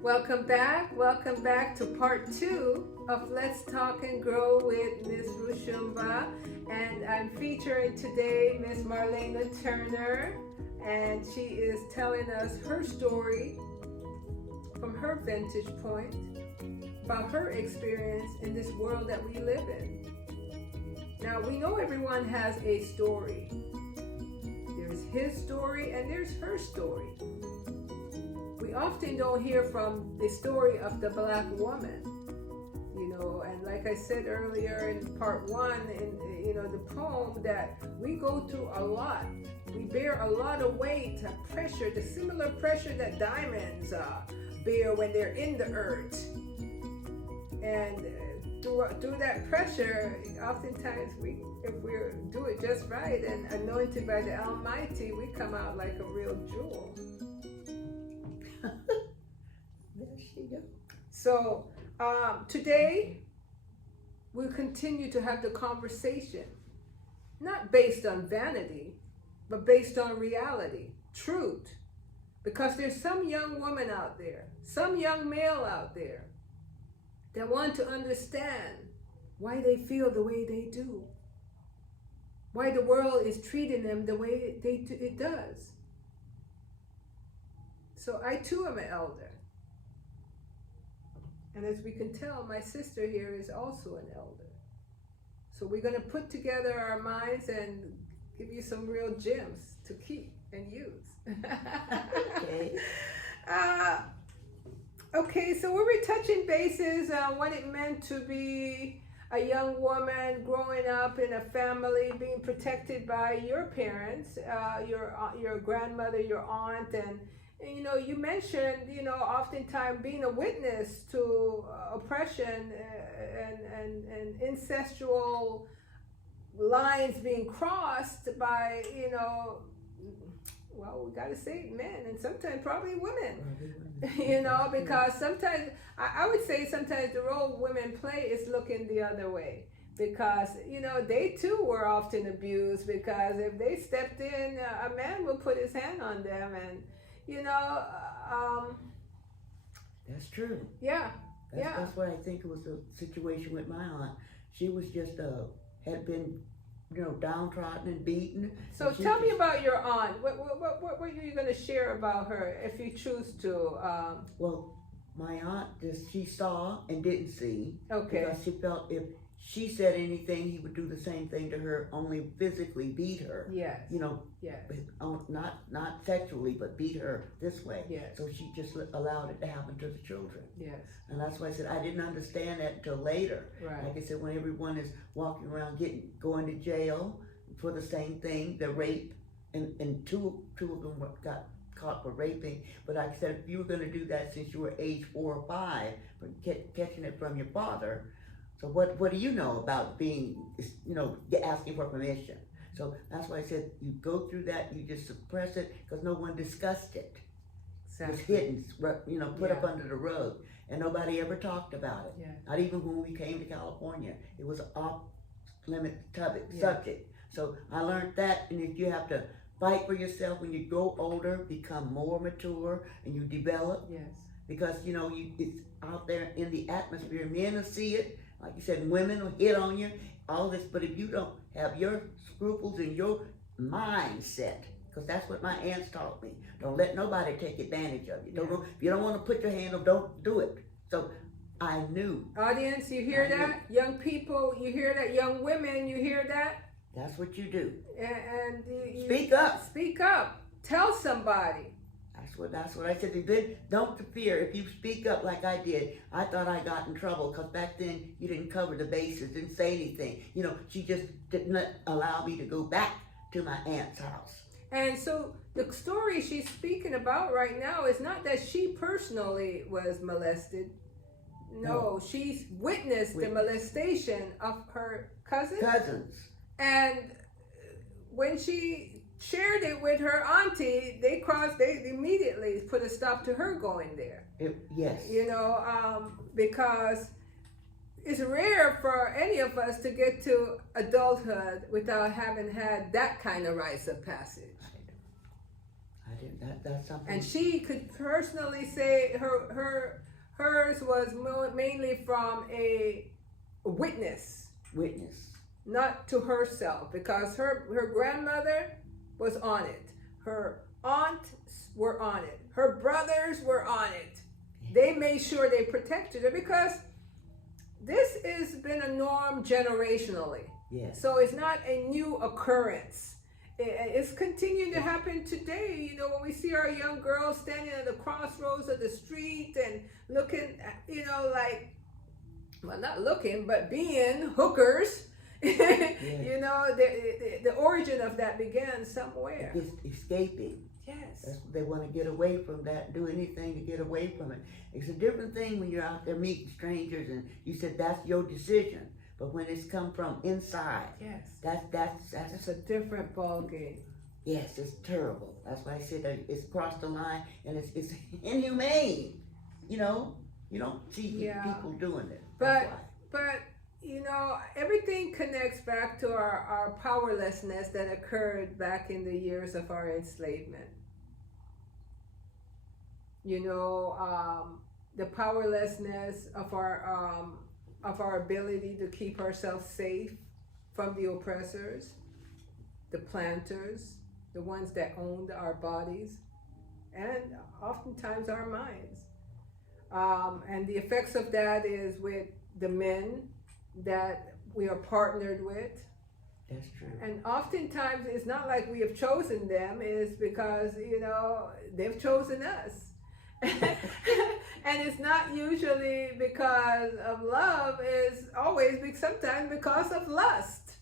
Welcome back to part 2 of Let's Talk and Grow with Miss Roshumba. And I'm featuring today Miss Marlena Turner, and she is telling us her story from her vantage point about her experience in this world that we live in. Now, we know everyone has a story. There's his story and there's her story. We often don't hear from the story of the Black woman, and like I said earlier in part 1, in the poem, that we go through a lot. We bear a lot of weight, pressure, the similar pressure that diamonds bear when they're in the earth. And through that pressure, oftentimes if we do it just right and anointed by the Almighty, we come out like a real jewel. There she goes. So today we'll continue to have the conversation, not based on vanity, but based on reality, truth. Because there's some young woman out there, some young male out there that want to understand why they feel the way they do, why the world is treating them the way it does. So I too am an elder. And as we can tell, my sister here is also an elder. So we're going to put together our minds and give you some real gems to keep and use. Okay. Okay, so we were touching bases on what it meant to be a young woman growing up in a family, being protected by your parents, your grandmother, your aunt, and you mentioned, oftentimes being a witness to oppression and incestual lines being crossed by, well, we got to say men, and sometimes probably women, because sometimes, I would say sometimes the role women play is looking the other way. Because, they too were often abused, because if they stepped in, a man would put his hand on them, and That's true. Yeah, That's what I think it was the situation with my aunt. She was just had been, downtrodden and beaten. So tell me about your aunt. What were you going to share about her, if you choose to? Well, my aunt she saw and didn't see. Okay. Because she felt if she said anything, he would do the same thing to her, only physically beat her. Yes. Yes. Not sexually, but beat her this way. Yes. So she just allowed it to happen to the children. Yes. And that's why I said I didn't understand that until later. Right. Like I said, when everyone is walking around going to jail for the same thing, the rape, and two of them got caught for raping. But like I said, if you were going to do that since you were age 4 or 5, for catching it from your father, so what do you know about being, asking for permission? So that's why I said you go through that, you just suppress it because no one discussed it. Exactly. It was hidden, put up under the rug, and nobody ever talked about it. Yeah. Not even when we came to California. It was an off-limit subject. So I learned that, and if you have to fight for yourself when you grow older, become more mature, and you develop. Yes. Because, it's out there in the atmosphere. Men will see it. Like you said, women will hit on you, all this. But if you don't have your scruples and your mindset, because that's what my aunts taught me. Don't let nobody take advantage of you. If you don't want to put your hand up, don't do it. So I knew. Audience, you hear that? Young people, you hear that? Young women, you hear that? That's what you do. And you speak up. Speak up. Tell somebody. That's what I said. Don't fear. If you speak up like I did, I thought I got in trouble because back then you didn't cover the bases, didn't say anything. She just didn't allow me to go back to my aunt's house. And so the story she's speaking about right now is not that she personally was molested. No. She's witnessed the molestation of her cousins. And when she shared it with her auntie, they immediately put a stop to her going there. Yes. Because it's rare for any of us to get to adulthood without having had that kind of rites of passage. I didn't. That's something. And she could personally say hers was mainly from a witness, not to herself, because her grandmother was on it, her aunts were on it, her brothers were on it. They made sure they protected her, because this has been a norm generationally. Yes. So it's not a new occurrence. It's continuing to happen today. You know, when we see our young girls standing at the crossroads of the street and looking, you know, like, well, not looking, but being hookers. Yeah. You know, the origin of that began somewhere. It's escaping. Yes. They want to get away from that, do anything to get away from it. It's a different thing when you're out there meeting strangers and you said that's your decision. But when it's come from inside, yes, that's a different ball game. Yes, it's terrible. That's why I said it's crossed the line, and it's inhumane. You know, you don't see people doing it. But you know, everything connects back to our powerlessness that occurred back in the years of our enslavement. You know, the powerlessness of our ability to keep ourselves safe from the oppressors, the planters, the ones that owned our bodies, and oftentimes our minds. And the effects of that is with the men that we are partnered with. That's true. And oftentimes it's not like we have chosen them, it's because, you know, they've chosen us. And it's not usually because of love, it's always sometimes because of lust.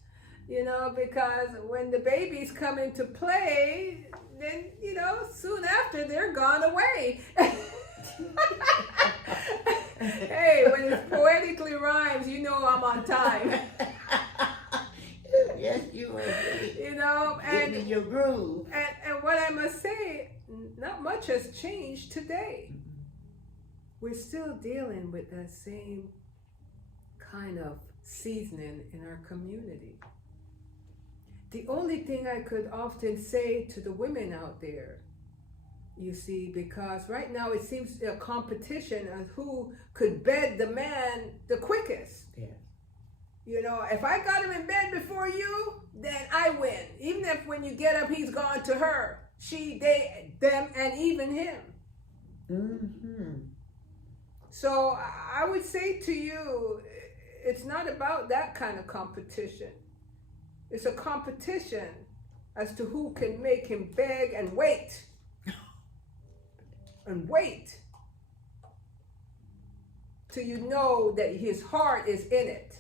You know, because when the babies come into play, then, you know, soon after they're gone away. Hey, when it poetically rhymes, you know I'm on time. Yes, you are. You know, and in your groove. And what I must say, not much has changed today. We're still dealing with that same kind of seasoning in our community. The only thing I could often say to the women out there, you see, because right now it seems a competition of who could bed the man the quickest. Yeah. You know, if I got him in bed before you, then I win. Even if when you get up, he's gone to her, she, they, them, and even him. Mm-hmm. So I would say to you, it's not about that kind of competition. It's a competition as to who can make him beg and wait. And wait till you know that his heart is in it.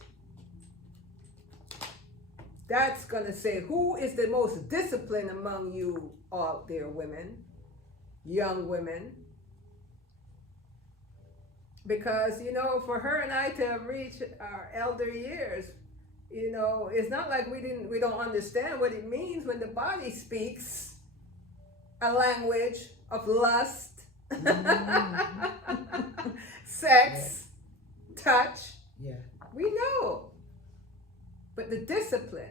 That's gonna say who is the most disciplined among you out there, women, young women. Because, you know, for her and I to have reached our elder years, you know, it's not like we don't understand what it means when the body speaks a language of lust, sex, touch. Yeah. We know. But the discipline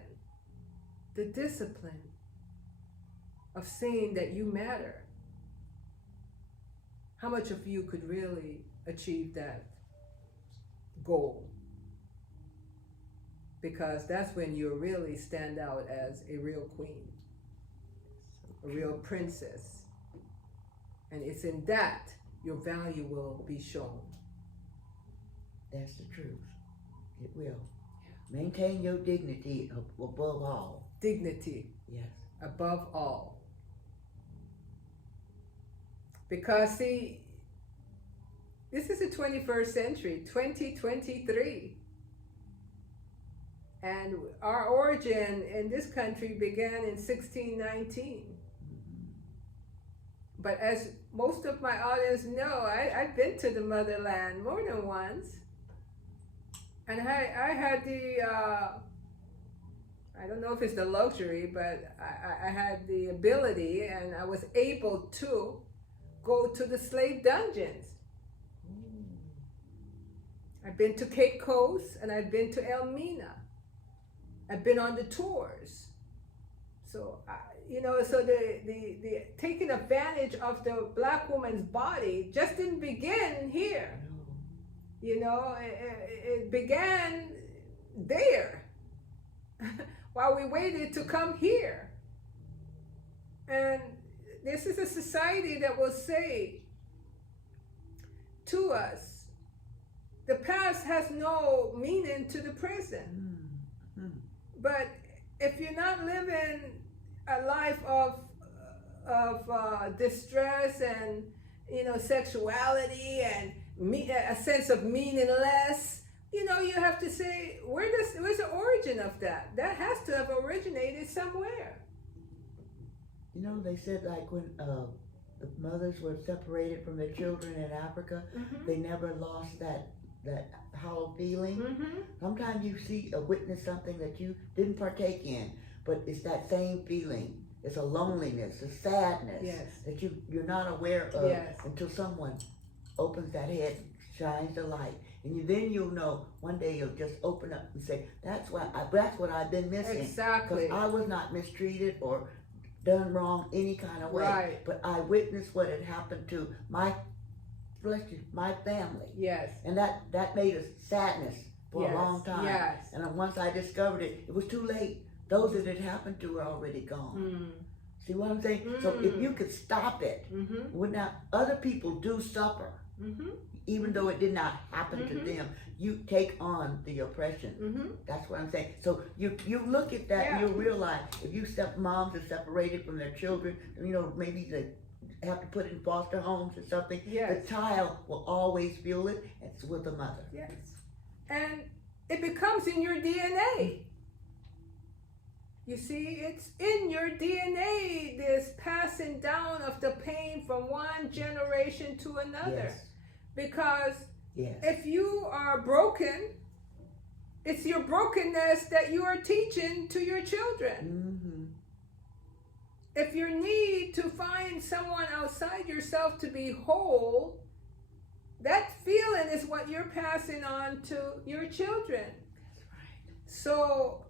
of saying that you matter, how much of you could really achieve that goal? Because that's when you really stand out as a real queen, a real princess. And it's in that your value will be shown. That's the truth. It will. Maintain your dignity above all. Dignity. Yes. Above all. Because, see, this is the 21st century, 2023. And our origin in this country began in 1619. But as most of my audience know, I've been to the motherland more than once. And I had the, I don't know if it's the luxury, but I had the ability and I was able to go to the slave dungeons. I've been to Cape Coast and I've been to Elmina. I've been on the tours. So, so the taking advantage of the black woman's body just didn't begin here. It began there while we waited to come here. And this is a society that will say to us, the past has no meaning to the present. But if you're not living a life of distress and sexuality and a sense of meaningless, you have to say, where's the origin of that? That has to have originated somewhere. They said like when the mothers were separated from their children in Africa, they never lost that hollow feeling. Sometimes you witness something that you didn't partake in, but it's that same feeling. It's a loneliness, a sadness that you're not aware of until someone opens that head, shines the light, and then you'll know. One day you'll just open up and say, "That's what I've been missing." Exactly. Because I was not mistreated or done wrong any kind of way, right. But I witnessed what had happened to my family. Yes. And that made us sadness for a long time. Yes. And once I discovered it, it was too late. Those that it happened to were already gone. See what I'm saying? So if you could stop it, other people do suffer, even though it did not happen to them. You take on the oppression. That's what I'm saying. So you look at that, and you realize if moms are separated from their children, maybe they have to put in foster homes or something. The child will always feel it. It's with the mother. Yes, and it becomes in your DNA. You see, it's in your DNA, this passing down of the pain from one generation to another. Because if you are broken, it's your brokenness that you are teaching to your children. If your need to find someone outside yourself to be whole, that feeling is what you're passing on to your children. That's right. So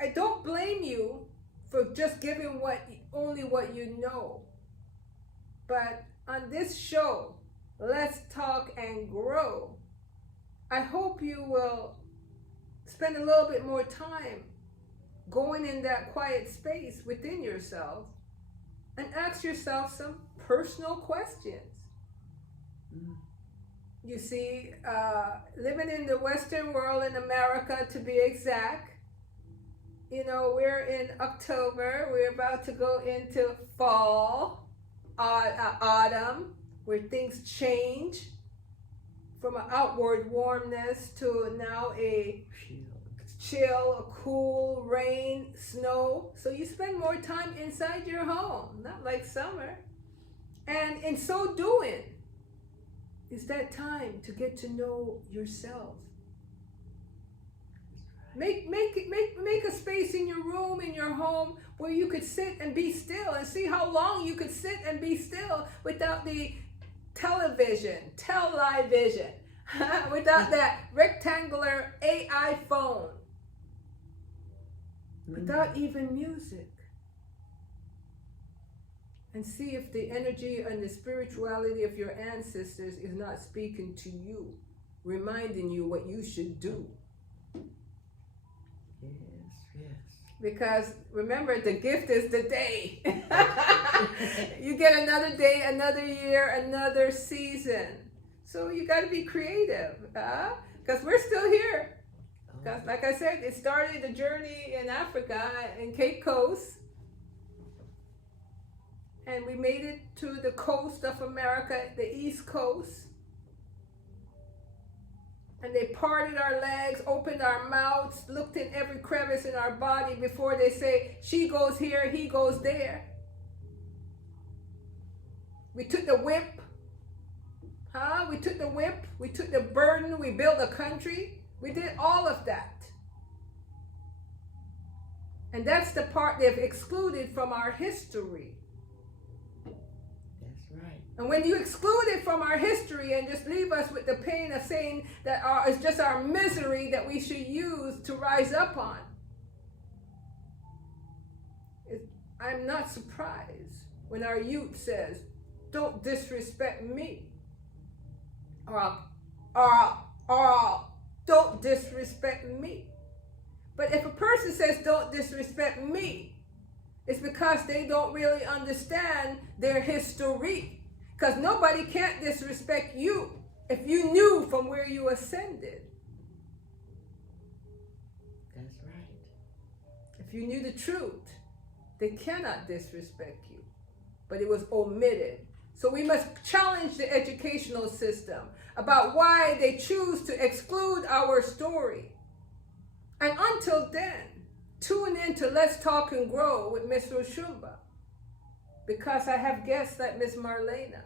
I don't blame you for just giving only what you know. But on this show, Let's Talk and Grow, I hope you will spend a little bit more time going in that quiet space within yourself and ask yourself some personal questions. You see, living in the Western world, in America to be exact, we're in October, we're about to go into fall, autumn, where things change from an outward warmness to now a chill, a cool, rain, snow. So you spend more time inside your home, not like summer. And in so doing, it's that time to get to know yourself. Make a space in your room, in your home, where you could sit and be still, and see how long you could sit and be still without the television, without that rectangular AI phone, without even music. And see if the energy and the spirituality of your ancestors is not speaking to you, reminding you what you should do. Because remember, the gift is the day. You get another day, another year, another season. So you got to be creative, because we're still here. Because like I said, it started the journey in Africa, in Cape Coast. And we made it to the coast of America, the East Coast. And they parted our legs, opened our mouths, looked in every crevice in our body before they say, she goes here, he goes there. We took the whip, we took the whip, we took the burden, we built a country. We did all of that. And that's the part they've excluded from our history. And when you exclude it from our history and just leave us with the pain of saying that it's just our misery that we should use to rise up on, I'm not surprised when our youth says, don't disrespect me. Or don't disrespect me. But if a person says, don't disrespect me, it's because they don't really understand their history. Because nobody can't disrespect you if you knew from where you ascended. That's right. If you knew the truth, they cannot disrespect you. But it was omitted. So we must challenge the educational system about why they choose to exclude our story. And until then, tune in to Let's Talk and Grow with Miss Roshumba, because I have guests like Miss Marlena,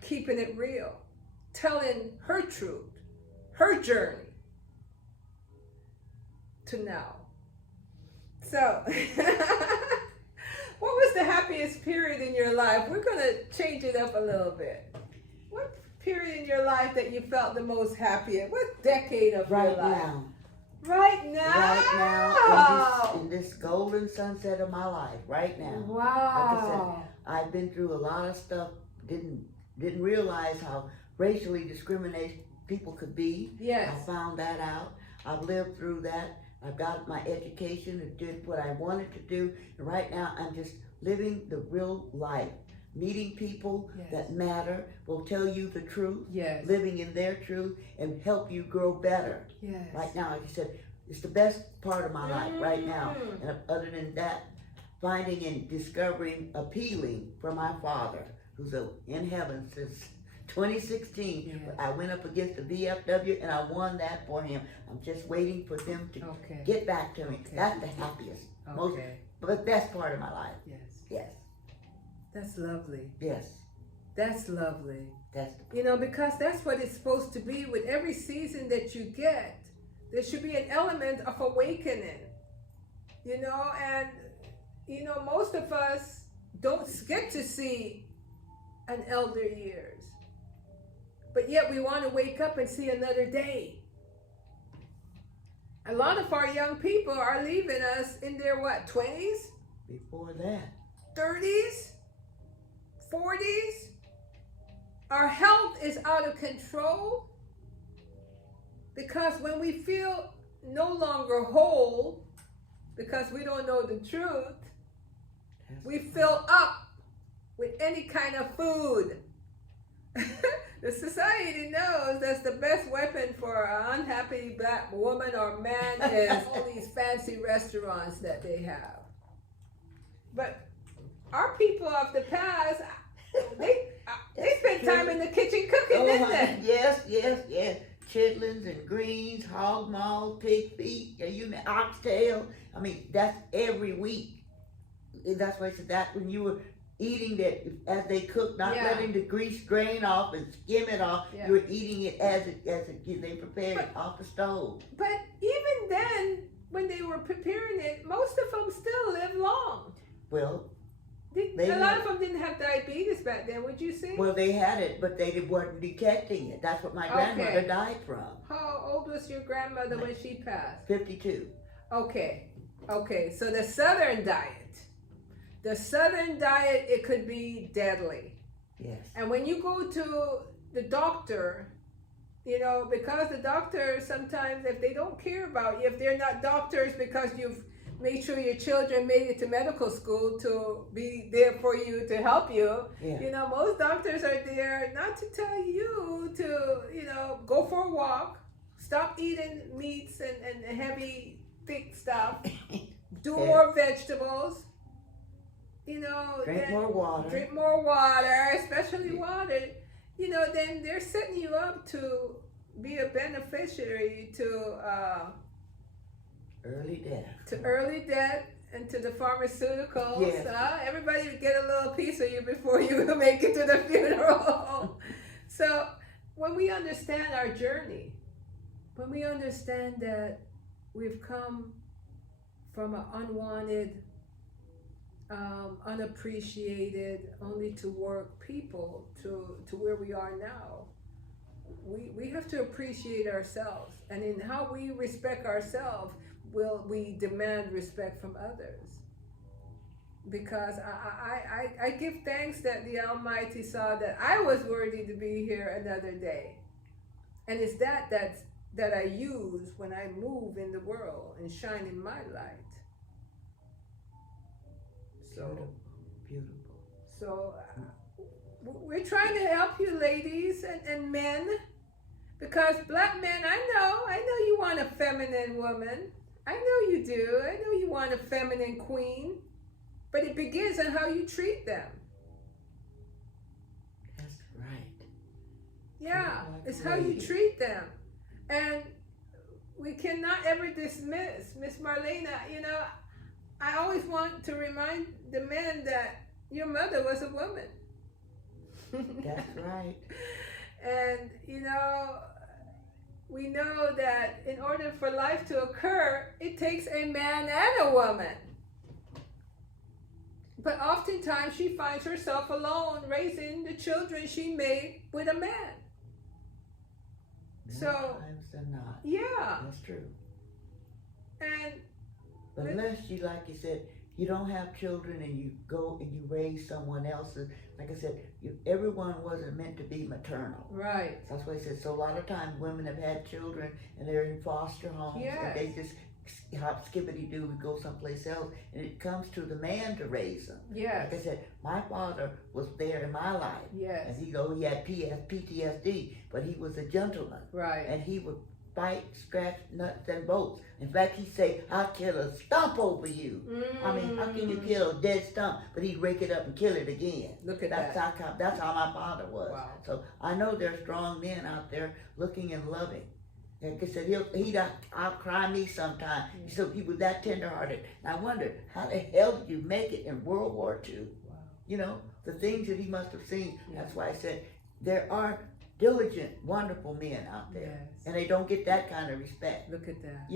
keeping it real, telling her truth, her journey to now. So, what was the happiest period in your life? We're going to change it up a little bit. What period in your life that you felt the most happy in? What decade of your life? Now. Right now? Right now, in this golden sunset of my life, right now. Wow. Like I said, I've been through a lot of stuff, didn't realize how racially discriminated people could be. Yes. I found that out. I've lived through that. I've got my education and did what I wanted to do. And right now, I'm just living the real life. Meeting people that matter, will tell you the truth, living in their truth, and help you grow better. Yes. Right now, like I said, it's the best part of my life right now. And other than that, finding and discovering appealing for my father, who's in heaven since 2016. But I went up against the VFW and I won that for him. I'm just waiting for them to get back to me. That's the happiest, most, the best part of my life. Yes. That's lovely. Yes. That's lovely. That's because that's what it's supposed to be. With every season that you get, there should be an element of awakening. And most of us don't get to see an elder years. But yet we want to wake up and see another day. A lot of our young people are leaving us in their 20s? Before that. 30s? 40s? Our health is out of control because when we feel no longer whole, because we don't know the truth, we fill up with any kind of food. The society knows that's the best weapon for an unhappy black woman or man is all these fancy restaurants that they have. But our people of the past, they spend time in the kitchen cooking, didn't they? Yes. Chitlins and greens, hog maws, pig feet, oxtail. I mean, that's every week. That's why I said that when you were eating that as they cook, not letting the grease drain off and skim it off. You were eating it as they prepared it off the stove. But even then, when they were preparing it, most of them still live long. Well, a lot of them didn't have diabetes back then, would you say? Well, they had it, but they weren't detecting it. That's what my grandmother died from. How old was your grandmother when she passed? 52. Okay. So the Southern diet. It could be deadly. Yes. And when you go to the doctor, because the doctors sometimes, if they don't care about you, if they're not doctors because you've made sure your children made it to medical school to be there for you, to help you, most doctors are there not to tell you to, go for a walk, stop eating meats and heavy, thick stuff, do more vegetables, drink more water, especially water. Then they're setting you up to be a beneficiary to early death and to the pharmaceuticals. Yes. Everybody would get a little piece of you before you make it to the funeral. So when we understand our journey, when we understand that we've come from an unwanted, unappreciated, only to work people to where we are now, we have to appreciate ourselves, and in how we respect ourselves will we demand respect from others. because I give thanks that the Almighty saw that I was worthy to be here another day. And it's that I use when I move in the world and shine in my light. So Beautiful. So we're trying to help you, ladies and men, because black men, I know you want a feminine woman. I know you do. I know you want a feminine queen, but it begins on how you treat them. That's right. Yeah, it's how you treat them. And we cannot ever dismiss, Miss Marlena, I always want to remind the men that your mother was a woman. That's right. And, we know that in order for life to occur, it takes a man and a woman. But oftentimes she finds herself alone raising the children she made with a man. So, times than not. Yeah. That's true. And But unless you, like you said, you don't have children and you go and you raise someone else's, like I said, everyone wasn't meant to be maternal. right. That's why I said, so a lot of times women have had children and they're in foster homes Yes. and they just hop skippity-doo and go someplace else, and it comes to the man to raise them. Yes. Like I said, my father was there in my life. Yes. And he had PTSD, but he was a gentleman. Right. And he would fight, scratch nuts and bolts. In fact, he'd say, I'll kill a stump over you. I mean, how can you kill a dead stump? But he'd rake it up and kill it again. Look at That's that. that's how my father was. Wow. So I know there's strong men out there looking and loving. Like I said, he'd outcry me sometime. So he was that tenderhearted. And I wondered, how the hell did you make it in World War II? Wow. The things that he must have seen. Yeah. That's why I said, there are diligent, wonderful men out there. Yes. And they don't get that kind of respect. Look at that.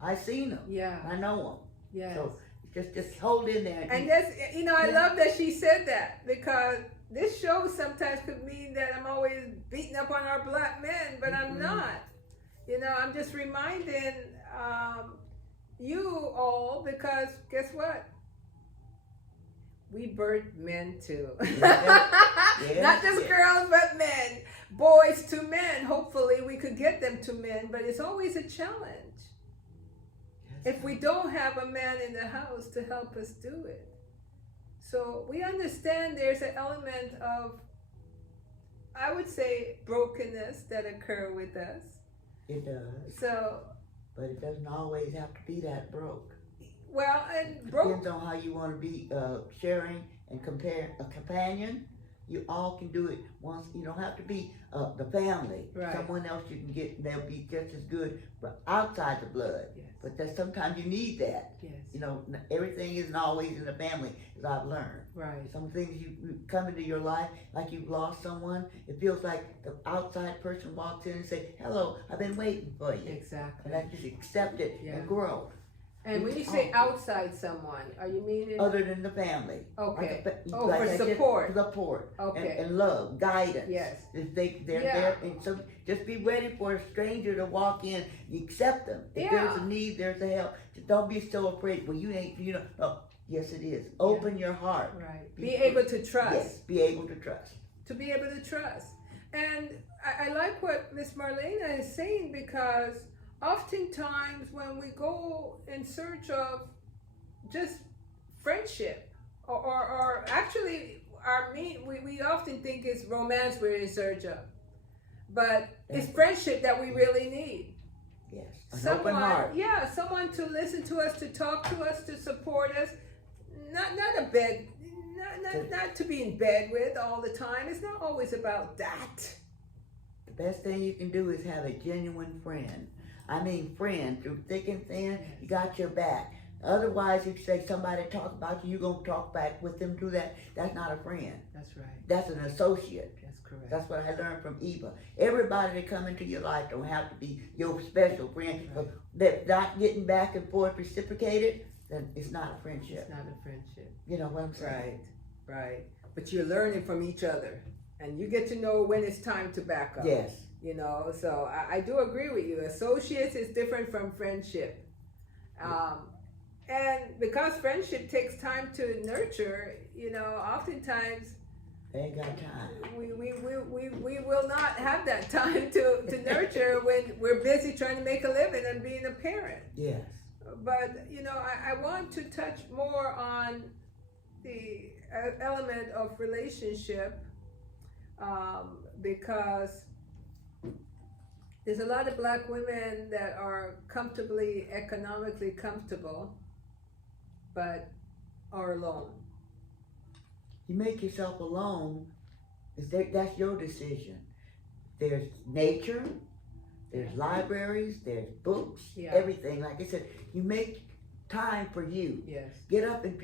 I seen them. Yeah. I know them. Yes. So just hold in there. And that's, I love that she said that, because this show sometimes could mean that I'm always beating up on our black men, but I'm not. I'm just reminding you all, because guess what? We birth men too. Not just girls, but men. Boys to men. Hopefully we could get them to men, but it's always a challenge if we don't have a man in the house to help us do it. So we understand there's an element of, I would say, brokenness that occur with us. It does. So, but it doesn't always have to be that broke. well, and Depends on how you want to be sharing and compare a companion. You all can do it once. You don't have to be the family. Right. Someone else you can get, and they'll be just as good, but outside the blood. Yes. But that sometimes you need that. Yes. Everything isn't always in the family, as I've learned. Right. Some things you come into your life, like you've lost someone, it feels like the outside person walks in and say, hello, I've been waiting for you. Exactly. And I just accept it Yeah. and grow. And when you say outside someone, are you meaning? Other than the family. Okay. Like for I said, support. Support. Okay. And love, guidance. Yes. If they're Yeah. there, and so just be ready for a stranger to walk in. You accept them. If there's a need, there's a help. Just don't be so afraid. Well, you ain't. Oh, yes, it is. Open your heart. Right. Be able to trust. Yes. Be able to trust. To be able to trust. And I like what Miss Marlena is saying, because oftentimes when we go in search of just friendship, or actually we often think it's romance we're in search of, but it's friendship that we really need. Yes. An open heart. Yeah, someone to listen to us, to talk to us, to support us. Not a bed, not to be in bed with all the time. It's not always about that. The best thing you can do is have a genuine friend. I mean, friend, through thick and thin, you got your back. Otherwise, if you say somebody talk about you, you're going to talk back with them through that. That's not a friend. That's right. That's an associate. That's correct. That's what I learned from Eva. Everybody that come into your life don't have to be your special friend. Right. But they're not getting back and forth reciprocated, then it's not a friendship. It's not a friendship. You know what I'm saying? Right. But you're learning from each other, and you get to know when it's time to back up. Yes. So I do agree with you. Associates is different from friendship. And because friendship takes time to nurture, oftentimes They ain't got time. we will not have that time to nurture when we're busy trying to make a living and being a parent. Yes. But, I want to touch more on the element of relationship because there's a lot of black women that are economically comfortable, but are alone. You make yourself alone, that's your decision. There's nature, there's libraries, there's books, everything. Like I said, you make time for you. Yes. Get up and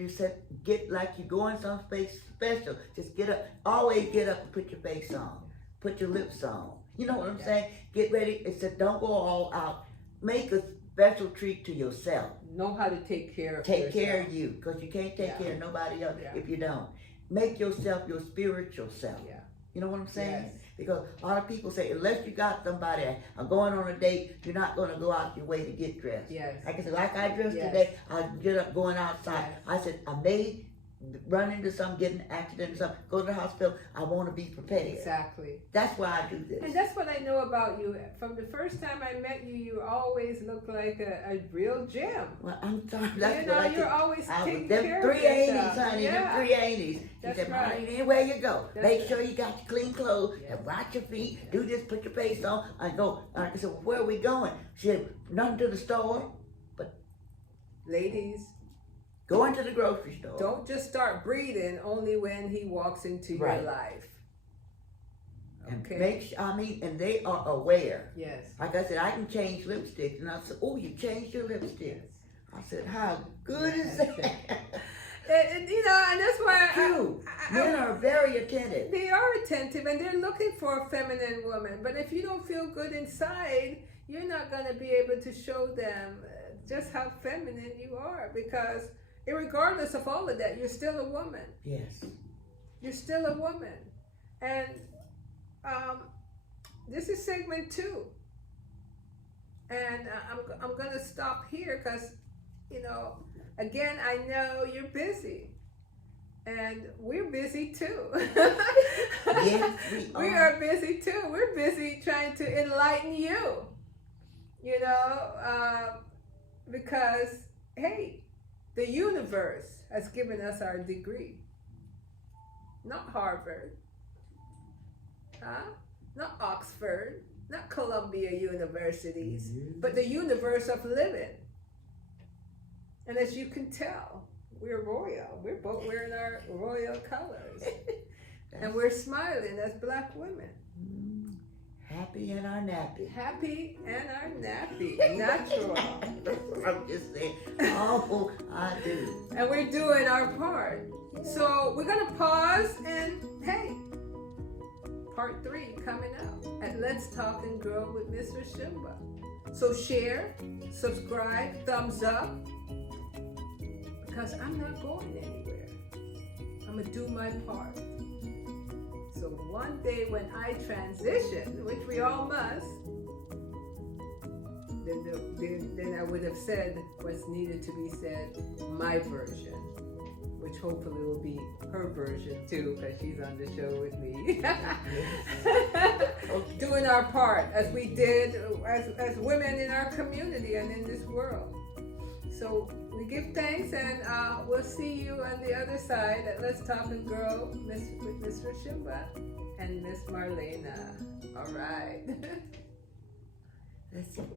get like you're going someplace special. Just get up. Always get up and put your face on. Put your lips on. You know what I'm saying? Get ready. It said don't go all out. Make a special treat to yourself. Know how to take care of yourself. Take care of you, because you can't take care of nobody else if you don't. Make yourself your spiritual self. Yeah. You know what I'm saying? Yes. Because a lot of people say, unless you got somebody or going on a date, you're not going to go out your way to get dressed. Yes. Like I said, like I dressed today, I get up going outside. Yes. I said, I may run into something, get in an accident or something, go to the hospital. I want to be prepared. Exactly. That's why I do this. And that's what I know about you. From the first time I met you, you always looked like a real gem. Well, I'm sorry. That's what you're always taking care them of yourself. 380s, honey. Yeah. Them 380s. She That's said, right. Marlena, anywhere you go, That's make right. sure you got your clean clothes and wash your feet. Do this, put your face on. I go. I said, well, where are we going? She said, nothing to the store. But Ladies, going to the grocery store. don't just start breathing only when he walks into your life. Okay. And they are aware. Yes. Like I said, I can change lipstick. And I said, oh, you changed your lipstick. Yes. I said, how good is that? And that's why True. Men are very attentive. They are attentive and they're looking for a feminine woman. But if you don't feel good inside, you're not going to be able to show them just how feminine you are, because regardless of all of that, you're still a woman. Yes. You're still a woman. And this is segment 2. And I'm going to stop here because, again, I know you're busy. And we're busy too. Yes, we are busy too. We're busy trying to enlighten you. Because, hey, the universe has given us our degree. Not Harvard. Not Oxford. Not Columbia universities. But the universe of living. And as you can tell, we're royal. We're both wearing our royal colors. And we're smiling as black women. Happy in our nappy. Happy and our nappy. Natural. I'm just saying. Oh, I do. And we're doing our part. So we're going to pause and, hey, part 3 coming up at Let's Talk and Grow with Miss Roshumba. So share, subscribe, thumbs up, because I'm not going anywhere. I'm going to do my part. So one day when I transition, which we all must, then I would have said what's needed to be said, my version, which hopefully will be her version too, because she's on the show with me. Doing our part as we did as women in our community and in this world. So we give thanks, and we'll see you on the other side at Let's Talk and Grow with Miss Roshumba and Miss Marlena. All right. Let's see.